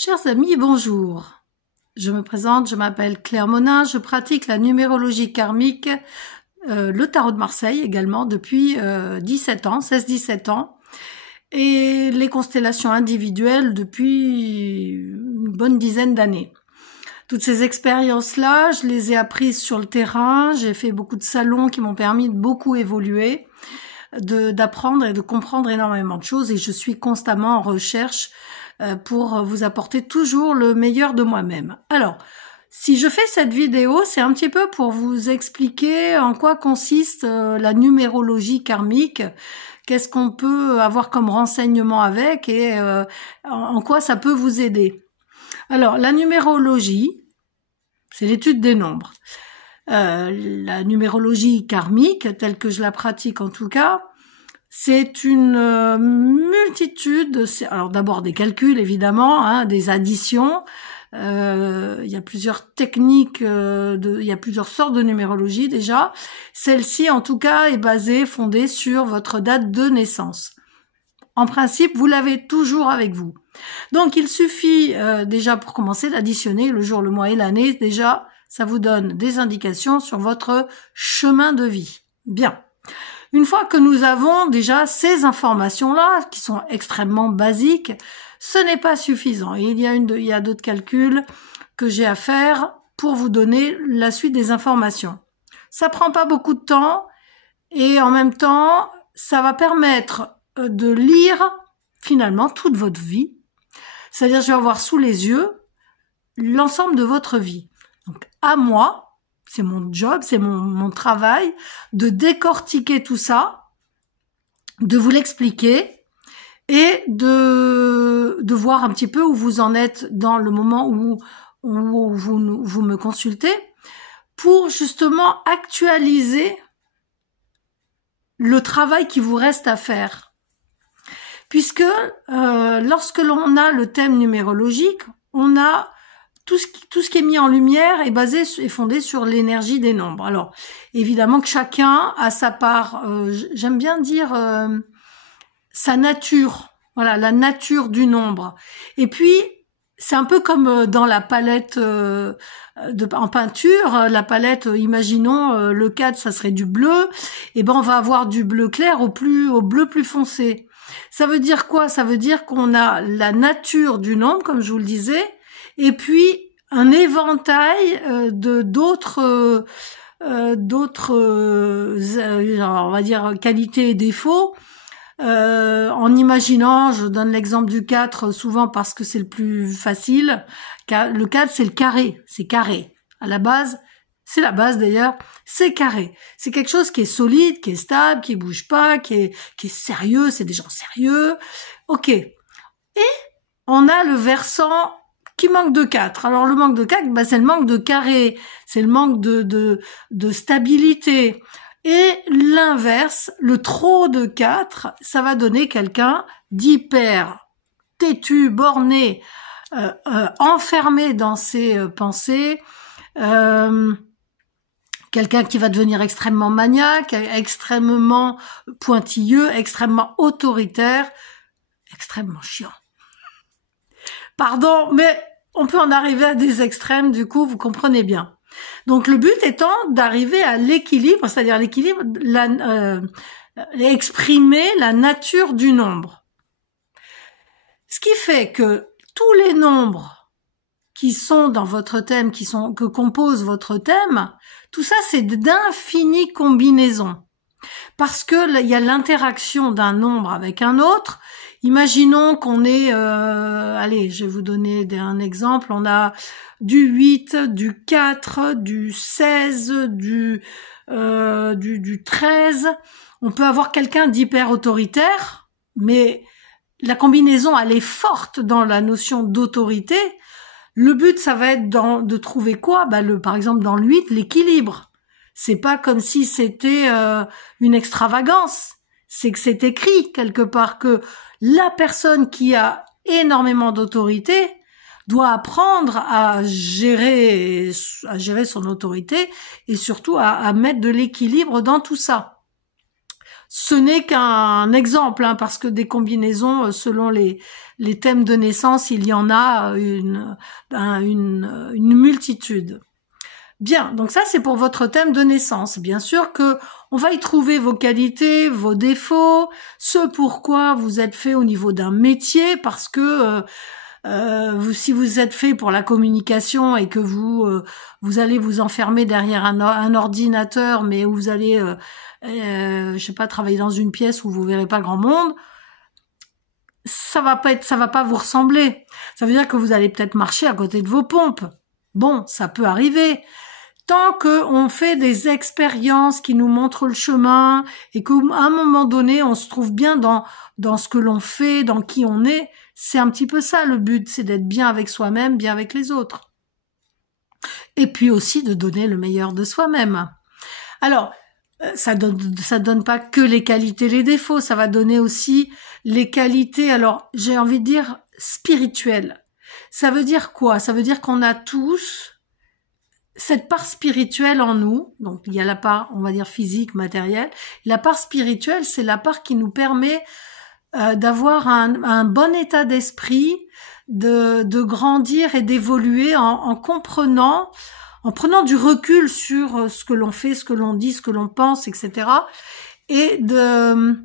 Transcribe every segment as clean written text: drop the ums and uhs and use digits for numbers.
Chers amis, bonjour. Je me présente, je m'appelle Claire Monin, je pratique la numérologie karmique, le tarot de Marseille également depuis 17 ans, 16-17 ans, et les constellations individuelles depuis une bonne dizaine d'années. Toutes ces expériences-là, je les ai apprises sur le terrain, j'ai fait beaucoup de salons qui m'ont permis de beaucoup évoluer, d'apprendre et de comprendre énormément de choses, et je suis constamment en recherche pour vous apporter toujours le meilleur de moi-même. Alors, si je fais cette vidéo, c'est un petit peu pour vous expliquer en quoi consiste la numérologie karmique, qu'est-ce qu'on peut avoir comme renseignement avec et en quoi ça peut vous aider. Alors, la numérologie, c'est l'étude des nombres. La numérologie karmique, telle que je la pratique en tout cas, c'est une multitude, alors d'abord des calculs évidemment, des additions, il y a plusieurs techniques, il y a plusieurs sortes de numérologie déjà. Celle-ci en tout cas est fondée sur votre date de naissance. En principe, vous l'avez toujours avec vous. Donc il suffit déjà pour commencer d'additionner le jour, le mois et l'année, déjà ça vous donne des indications sur votre chemin de vie. Bien. Une fois que nous avons déjà ces informations-là, qui sont extrêmement basiques, ce n'est pas suffisant. Et il y a d'autres calculs que j'ai à faire pour vous donner la suite des informations. Ça prend pas beaucoup de temps et en même temps, ça va permettre de lire finalement toute votre vie. C'est-à-dire, je vais avoir sous les yeux l'ensemble de votre vie. Donc, à moi, c'est mon job, c'est mon travail de décortiquer tout ça, de vous l'expliquer et de voir un petit peu où vous en êtes dans le moment où vous me consultez pour justement actualiser le travail qui vous reste à faire. Puisque lorsque l'on a le thème numérologique, on a tout ce qui est mis en lumière est fondé sur l'énergie des nombres. Alors, évidemment que chacun a sa part, j'aime bien dire sa nature, voilà, la nature du nombre. Et puis, c'est un peu comme dans la palette en peinture, la palette, imaginons le 4, ça serait du bleu, et ben on va avoir du bleu clair au bleu plus foncé. Ça veut dire quoi? Ça veut dire qu'on a la nature du nombre, comme je vous le disais, et puis un éventail d'autres on va dire qualités et défauts, en imaginant, je donne l'exemple du 4 souvent parce que c'est le plus facile. Le 4 c'est le carré, c'est carré. À la base, c'est la base d'ailleurs, c'est carré. C'est quelque chose qui est solide, qui est stable, qui bouge pas, qui est sérieux, c'est des gens sérieux. Ok. Et on a le versant qui manque de 4. Alors le manque de 4, c'est le manque de carré, c'est le manque de stabilité. Et l'inverse, le trop de 4, ça va donner quelqu'un d'hyper têtu, borné, enfermé dans ses pensées, quelqu'un qui va devenir extrêmement maniaque, extrêmement pointilleux, extrêmement autoritaire, extrêmement chiant. Pardon, mais on peut en arriver à des extrêmes, du coup, vous comprenez bien. Donc, le but étant d'arriver à l'équilibre, c'est-à-dire l'équilibre, exprimer la nature du nombre. Ce qui fait que tous les nombres qui sont dans votre thème, que compose votre thème, tout ça, c'est d'infinies combinaisons. Parce que il y a l'interaction d'un nombre avec un autre. Imaginons qu'on est, allez, je vais vous donner un exemple, on a du 8, du 4, du 16, du 13. On peut avoir quelqu'un d'hyper autoritaire, mais la combinaison, elle est forte dans la notion d'autorité. Le but, ça va être de trouver quoi? Par exemple, dans le 8, l'équilibre. C'est pas comme si c'était une extravagance. C'est que c'est écrit quelque part que la personne qui a énormément d'autorité doit apprendre à gérer son autorité et surtout à mettre de l'équilibre dans tout ça. Ce n'est qu'un exemple, hein, parce que des combinaisons, selon les thèmes de naissance, il y en a une multitude. Bien, donc ça c'est pour votre thème de naissance. Bien sûr que on va y trouver vos qualités, vos défauts, ce pourquoi vous êtes fait au niveau d'un métier, parce que si vous êtes fait pour la communication et que vous allez vous enfermer derrière un ordinateur, mais où vous allez je sais pas, travailler dans une pièce où vous verrez pas grand monde, ça va pas vous ressembler. Ça veut dire que vous allez peut-être marcher à côté de vos pompes. Bon, ça peut arriver. Tant qu'on fait des expériences qui nous montrent le chemin et qu'à un moment donné, on se trouve bien dans ce que l'on fait, dans qui on est, c'est un petit peu ça le but, c'est d'être bien avec soi-même, bien avec les autres. Et puis aussi de donner le meilleur de soi-même. Alors, ça donne pas que les qualités, les défauts, ça va donner aussi les qualités, alors j'ai envie de dire spirituelles. Ça veut dire quoi? Ça veut dire qu'on a tous cette part spirituelle en nous. Donc il y a la part, on va dire, physique, matérielle. La part spirituelle, c'est la part qui nous permet d'avoir un bon état d'esprit, de grandir et d'évoluer en comprenant, en prenant du recul sur ce que l'on fait, ce que l'on dit, ce que l'on pense, etc. Et de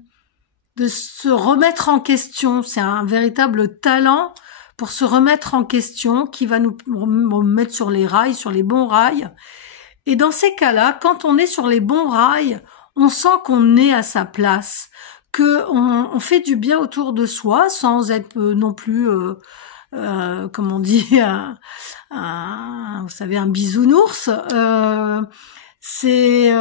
se remettre en question. C'est un véritable talent pour se remettre en question, qui va nous mettre sur les rails, sur les bons rails. Et dans ces cas-là, quand on est sur les bons rails, on sent qu'on est à sa place, que on fait du bien autour de soi, sans être non plus, comme on dit, vous savez, un bisounours. C'est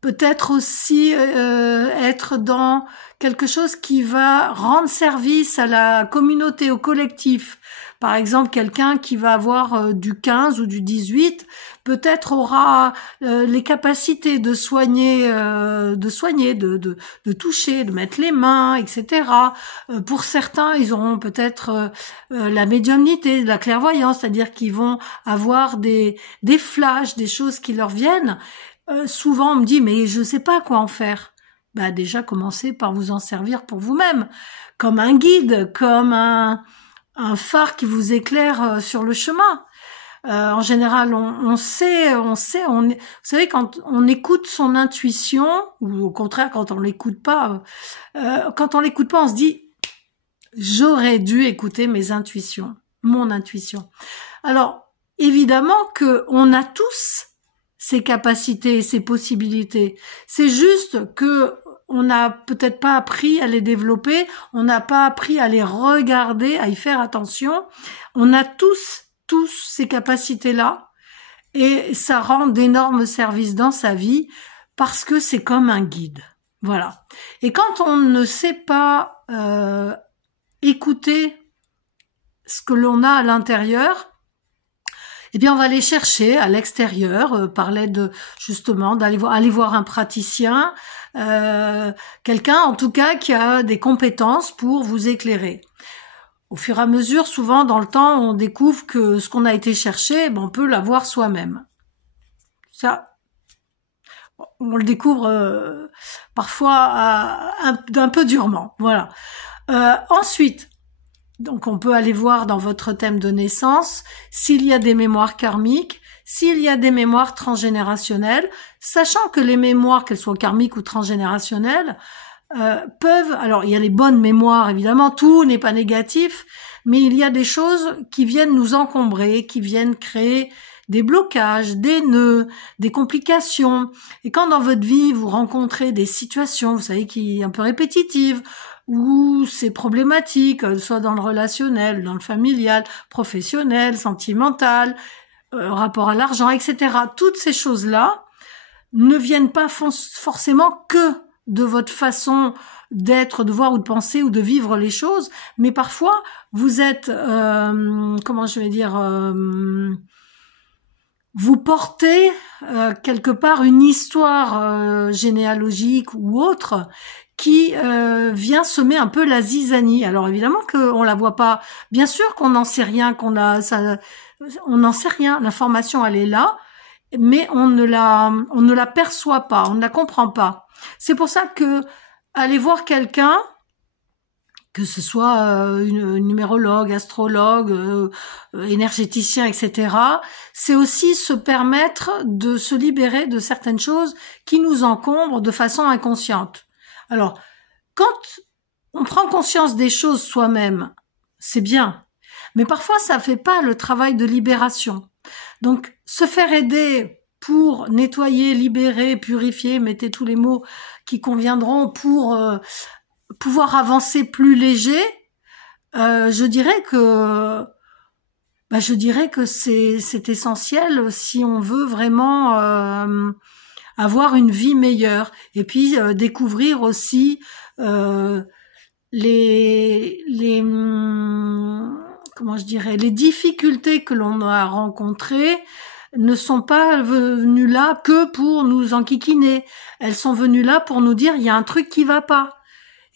peut-être aussi être dans quelque chose qui va rendre service à la communauté, au collectif. Par exemple, quelqu'un qui va avoir du 15 ou du 18, peut-être aura les capacités de soigner, de toucher, de mettre les mains, etc. Pour certains, ils auront peut-être la médiumnité, la clairvoyance, c'est-à-dire qu'ils vont avoir des flashs, des choses qui leur viennent. Souvent, on me dit, mais je sais pas quoi en faire. Bah, déjà, commencez par vous en servir pour vous-même, comme un guide, comme un phare qui vous éclaire sur le chemin. En général, vous savez, quand on écoute son intuition, ou au contraire, quand on l'écoute pas, on se dit, j'aurais dû écouter mes intuitions, mon intuition. Alors, évidemment que on a tous ses capacités et ses possibilités. C'est juste que on n'a peut-être pas appris à les développer, on n'a pas appris à les regarder, à y faire attention. On a tous ces capacités-là, et ça rend d'énormes services dans sa vie parce que c'est comme un guide. Voilà. Et quand on ne sait pas écouter ce que l'on a à l'intérieur, eh bien, on va aller chercher à l'extérieur, par l'aide justement d'aller voir un praticien, quelqu'un en tout cas qui a des compétences pour vous éclairer. Au fur et à mesure, souvent dans le temps, on découvre que ce qu'on a été chercher, on peut l'avoir soi-même. Ça, on le découvre parfois un peu durement. Voilà. Ensuite, donc on peut aller voir dans votre thème de naissance s'il y a des mémoires karmiques, s'il y a des mémoires transgénérationnelles, sachant que les mémoires, qu'elles soient karmiques ou transgénérationnelles, peuvent... Alors, il y a les bonnes mémoires, évidemment, tout n'est pas négatif, mais il y a des choses qui viennent nous encombrer, qui viennent créer des blocages, des nœuds, des complications. Et quand dans votre vie, vous rencontrez des situations, vous savez, qui sont un peu répétitives, ou c'est problématique, soit dans le relationnel, dans le familial, professionnel, sentimental, rapport à l'argent, etc. Toutes ces choses-là ne viennent pas forcément que de votre façon d'être, de voir ou de penser ou de vivre les choses, mais parfois vous êtes, vous portez quelque part une histoire généalogique ou autre qui vient semer un peu la zizanie. Alors évidemment qu'on la voit pas. Bien sûr qu'on n'en sait rien, on n'en sait rien. L'information elle est là mais on ne la perçoit pas, on ne la comprend pas. C'est pour ça que aller voir quelqu'un, que ce soit une numérologue, astrologue, énergéticien, etc., c'est aussi se permettre de se libérer de certaines choses qui nous encombrent de façon inconsciente. Alors, quand on prend conscience des choses soi-même, c'est bien, mais parfois ça fait pas le travail de libération. Donc, se faire aider pour nettoyer, libérer, purifier, mettez tous les mots qui conviendront pour pouvoir avancer plus léger, je dirais que c'est essentiel si on veut vraiment avoir une vie meilleure et puis découvrir aussi les comment je dirais, les difficultés que l'on a rencontrées ne sont pas venues là que pour nous enquiquiner. Elles sont venues là pour nous dire il y a un truc qui va pas.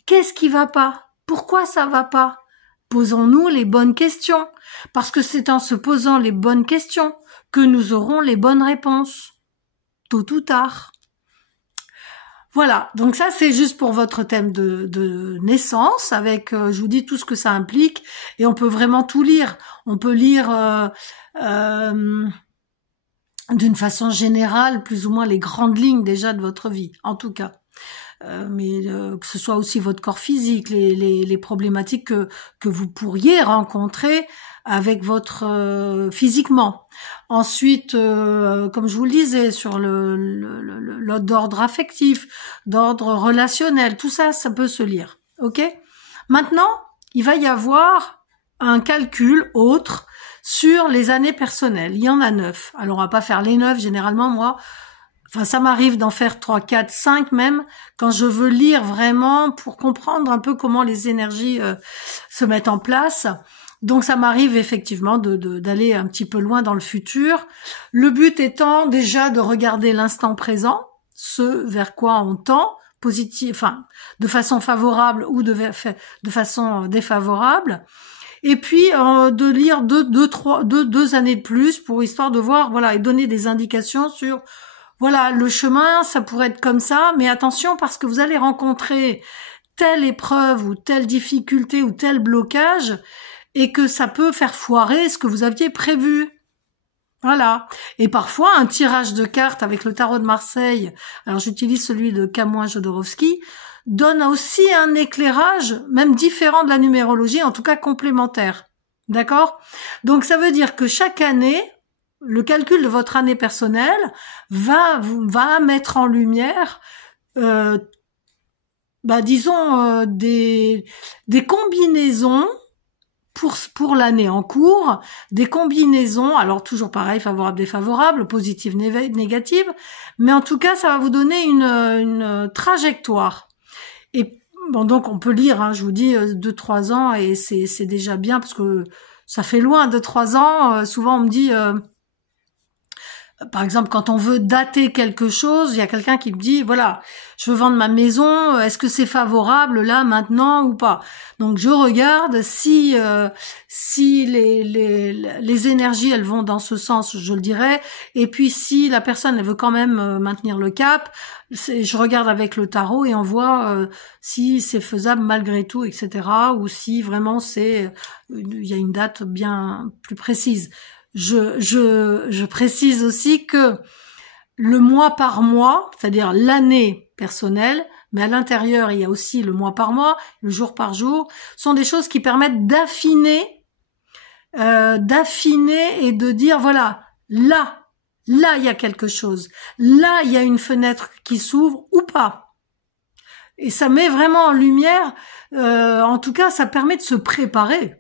Qu'est-ce qui va pas? Pourquoi ça va pas? Posons-nous les bonnes questions, parce que c'est en se posant les bonnes questions que nous aurons les bonnes réponses, tôt ou tard. Voilà, donc ça c'est juste pour votre thème de naissance, avec, je vous dis, tout ce que ça implique, et on peut vraiment tout lire. On peut lire d'une façon générale, plus ou moins les grandes lignes déjà de votre vie, en tout cas. Mais que ce soit aussi votre corps physique, les problématiques que vous pourriez rencontrer avec votre physiquement. Ensuite, comme je vous le disais, sur d'ordre affectif, d'ordre relationnel, tout ça, ça peut se lire. Ok? Maintenant, il va y avoir un calcul autre sur les années personnelles. Il y en a 9. Alors, on va pas faire les 9, généralement, moi. Enfin, ça m'arrive d'en faire 3, 4, 5 même, quand je veux lire vraiment pour comprendre un peu comment les énergies se mettent en place. Donc, ça m'arrive effectivement d'aller un petit peu loin dans le futur. Le but étant déjà de regarder l'instant présent, ce vers quoi on tend, positif, enfin, de façon favorable ou de façon défavorable. Et puis de lire deux années de plus pour histoire de voir, voilà, et donner des indications sur voilà, le chemin, ça pourrait être comme ça, mais attention parce que vous allez rencontrer telle épreuve ou telle difficulté ou tel blocage et que ça peut faire foirer ce que vous aviez prévu. Voilà. Et parfois, un tirage de cartes avec le tarot de Marseille, alors j'utilise celui de Camoin-Jodorowsky, donne aussi un éclairage, même différent de la numérologie, en tout cas complémentaire. D'accord? Donc ça veut dire que chaque année, le calcul de votre année personnelle va mettre en lumière, disons, des combinaisons pour l'année en cours, des combinaisons, alors toujours pareil, favorables, défavorables, positives, négatives, mais en tout cas, ça va vous donner une trajectoire. Et bon, donc on peut lire, hein, je vous dis, 2-3 ans, et c'est déjà bien, parce que ça fait loin, 2-3 ans, souvent on me dit... par exemple, quand on veut dater quelque chose, il y a quelqu'un qui me dit, voilà, je veux vendre ma maison, est-ce que c'est favorable là, maintenant ou pas? Donc je regarde si les énergies, elles vont dans ce sens, je le dirais, et puis si la personne, elle veut quand même maintenir le cap, je regarde avec le tarot et on voit si c'est faisable malgré tout, etc., ou si vraiment il y a une date bien plus précise. Je précise aussi que le mois par mois, c'est-à-dire l'année personnelle, mais à l'intérieur, il y a aussi le mois par mois, le jour par jour, sont des choses qui permettent d'affiner et de dire, voilà, là, il y a quelque chose. Là, il y a une fenêtre qui s'ouvre ou pas. Et ça met vraiment en lumière, en tout cas, ça permet de se préparer.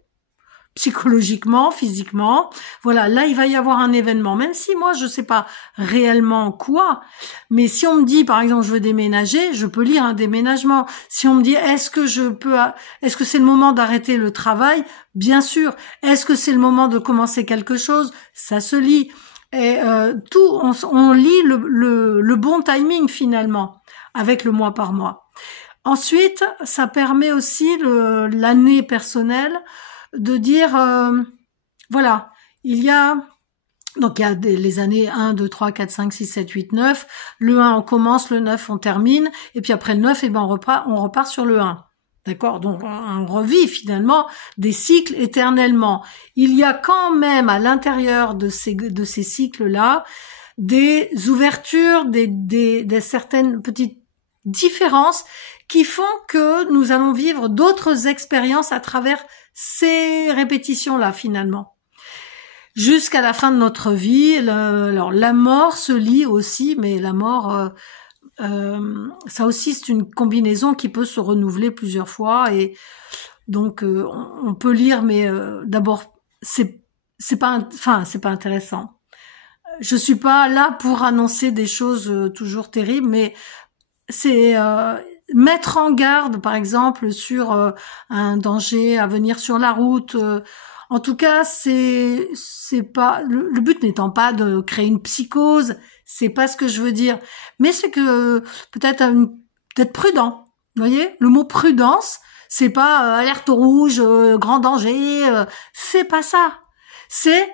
Psychologiquement, physiquement, voilà, là il va y avoir un événement, même si moi je sais pas réellement quoi, mais si on me dit par exemple je veux déménager, je peux lire un déménagement. Si on me dit est-ce que c'est le moment d'arrêter le travail, bien sûr. Est-ce que c'est le moment de commencer quelque chose, ça se lit. Et on lit le bon timing finalement avec le mois par mois. Ensuite, ça permet aussi l'année personnelle de dire, voilà, il y a Donc il y a les années 1, 2, 3, 4, 5, 6, 7, 8, 9. Le 1 on commence, le 9 on termine, et puis après le 9, on repart sur le 1. D'accord? Donc on revit finalement des cycles éternellement. Il y a quand même à l'intérieur de ces cycles-là des ouvertures, des certaines petites différences qui font que nous allons vivre d'autres expériences à travers ces répétitions-là finalement. Jusqu'à la fin de notre vie. Alors la mort se lie aussi, mais la mort, ça aussi c'est une combinaison qui peut se renouveler plusieurs fois, et donc on peut lire, mais d'abord c'est pas intéressant. Je suis pas là pour annoncer des choses toujours terribles, mais c'est mettre en garde, par exemple, sur un danger à venir sur la route. En tout cas, c'est pas le but n'étant pas de créer une psychose, c'est pas ce que je veux dire, mais c'est que peut-être prudent. Vous voyez, le mot prudence, c'est pas alerte rouge, grand danger, c'est pas ça. C'est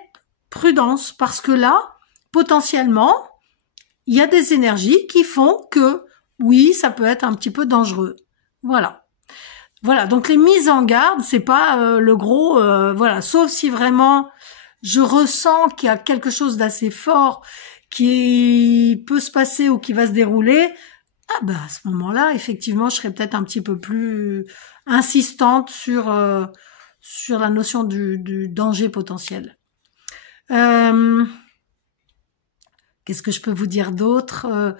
prudence, parce que là, potentiellement, il y a des énergies qui font que oui, ça peut être un petit peu dangereux. Voilà. Voilà, donc les mises en garde, c'est pas le gros, voilà, sauf si vraiment je ressens qu'il y a quelque chose d'assez fort qui peut se passer ou qui va se dérouler. Ah bah à ce moment-là, effectivement, je serais peut-être un petit peu plus insistante sur la notion du danger potentiel. Qu'est-ce que je peux vous dire d'autre?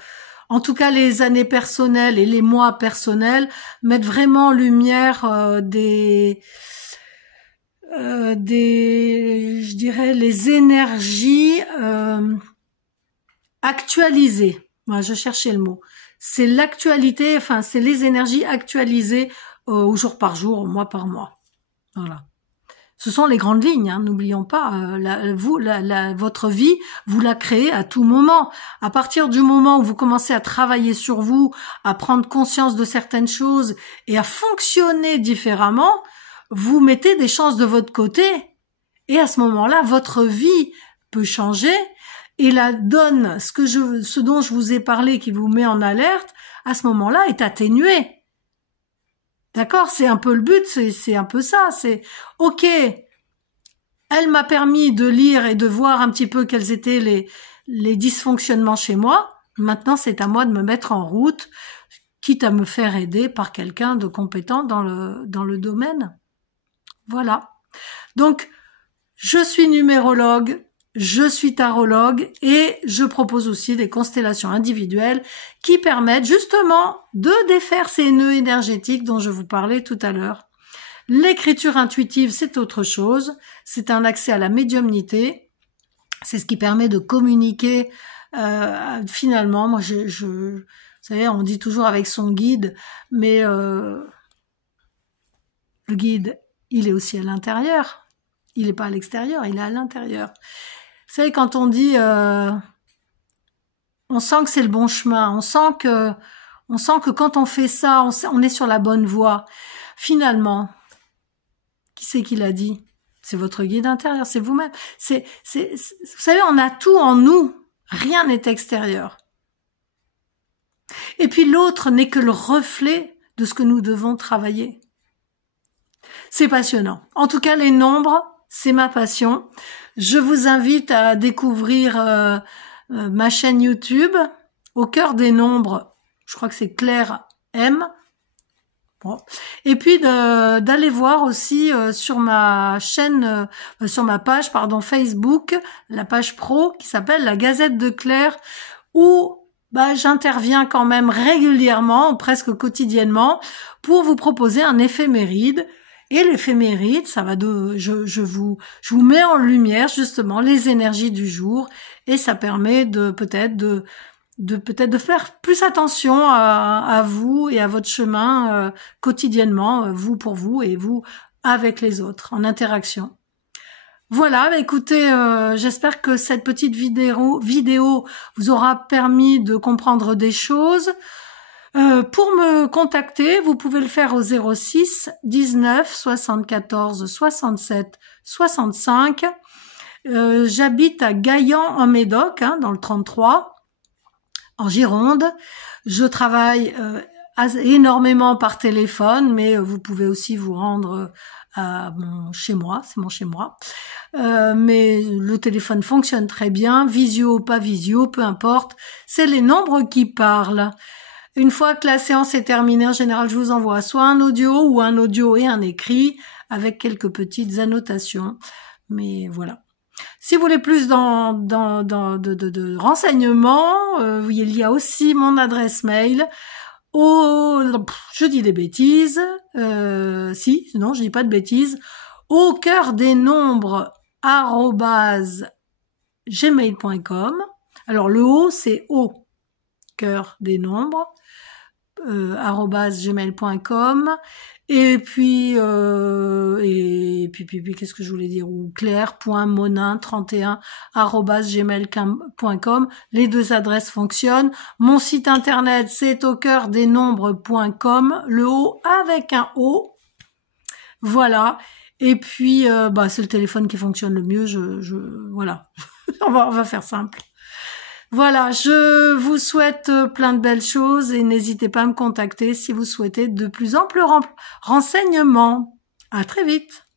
En tout cas, les années personnelles et les mois personnels mettent vraiment en lumière je dirais, les énergies actualisées. Moi, je cherchais le mot. C'est l'actualité, enfin, c'est les énergies actualisées au jour par jour, au mois par mois. Voilà. Ce sont les grandes lignes, hein, n'oublions pas. Votre vie, vous la créez à tout moment. À partir du moment où vous commencez à travailler sur vous, à prendre conscience de certaines choses et à fonctionner différemment, vous mettez des chances de votre côté. Et à ce moment-là, votre vie peut changer. Et la donne, ce dont je vous ai parlé, qui vous met en alerte, à ce moment-là, est atténuée. D'accord, c'est un peu le but, c'est un peu ça, c'est ok, elle m'a permis de lire et de voir un petit peu quels étaient les dysfonctionnements chez moi, maintenant c'est à moi de me mettre en route, quitte à me faire aider par quelqu'un de compétent dans le domaine. Voilà. Donc, je suis numérologue, je suis tarologue et je propose aussi des constellations individuelles qui permettent justement de défaire ces nœuds énergétiques dont je vous parlais tout à l'heure. L'écriture intuitive, c'est autre chose. C'est un accès à la médiumnité. C'est ce qui permet de communiquer finalement. Moi, vous savez, on dit toujours avec son guide, mais le guide, il est aussi à l'intérieur. Il n'est pas à l'extérieur, il est à l'intérieur. Vous savez, quand on dit, on sent que c'est le bon chemin, on sent que quand on fait ça, on est sur la bonne voie. Finalement, qui c'est qui l'a dit? C'est votre guide intérieur, c'est vous-même. Vous savez, on a tout en nous, rien n'est extérieur. Et puis l'autre n'est que le reflet de ce que nous devons travailler. C'est passionnant. En tout cas, les nombres, c'est ma passion. Je vous invite à découvrir ma chaîne YouTube, Au cœur des nombres. Je crois que c'est Claire M. Bon. Et puis d'aller voir aussi sur ma chaîne, sur ma page, Facebook, la page pro qui s'appelle La Gazette de Claire, où j'interviens quand même régulièrement, presque quotidiennement, pour vous proposer un éphéméride. Et l'éphéméride, ça va je vous mets en lumière justement les énergies du jour, et ça permet de faire plus attention à vous et à votre chemin quotidiennement, vous pour vous et vous avec les autres, en interaction. Voilà, écoutez, j'espère que cette petite vidéo vous aura permis de comprendre des choses. Pour me contacter, vous pouvez le faire au 06 19 74 67 65. J'habite à Gaillan en Médoc, hein, dans le 33, en Gironde. Je travaille énormément par téléphone, mais vous pouvez aussi vous rendre à mon chez moi, c'est mon chez moi. Mais le téléphone fonctionne très bien, visio ou pas visio, peu importe. C'est les nombres qui parlent. Une fois que la séance est terminée, en général, je vous envoie soit un audio ou un audio et un écrit avec quelques petites annotations. Mais voilà. Si vous voulez plus de renseignements, il y a aussi mon adresse mail. Je dis des bêtises. Non, je dis pas de bêtises. Au cœur des nombres @gmail.com. Alors le O c'est au cœur des nombres @gmail.com. Et puis qu'est-ce que je voulais dire, ou claire.monin31@gmail.com. Les deux adresses fonctionnent. Mon site internet c'est aucoeurdesnombres.com, le O avec un O. Voilà. Et puis c'est le téléphone qui fonctionne le mieux, voilà. on va faire simple. Voilà, je vous souhaite plein de belles choses et n'hésitez pas à me contacter si vous souhaitez de plus amples renseignements. À très vite.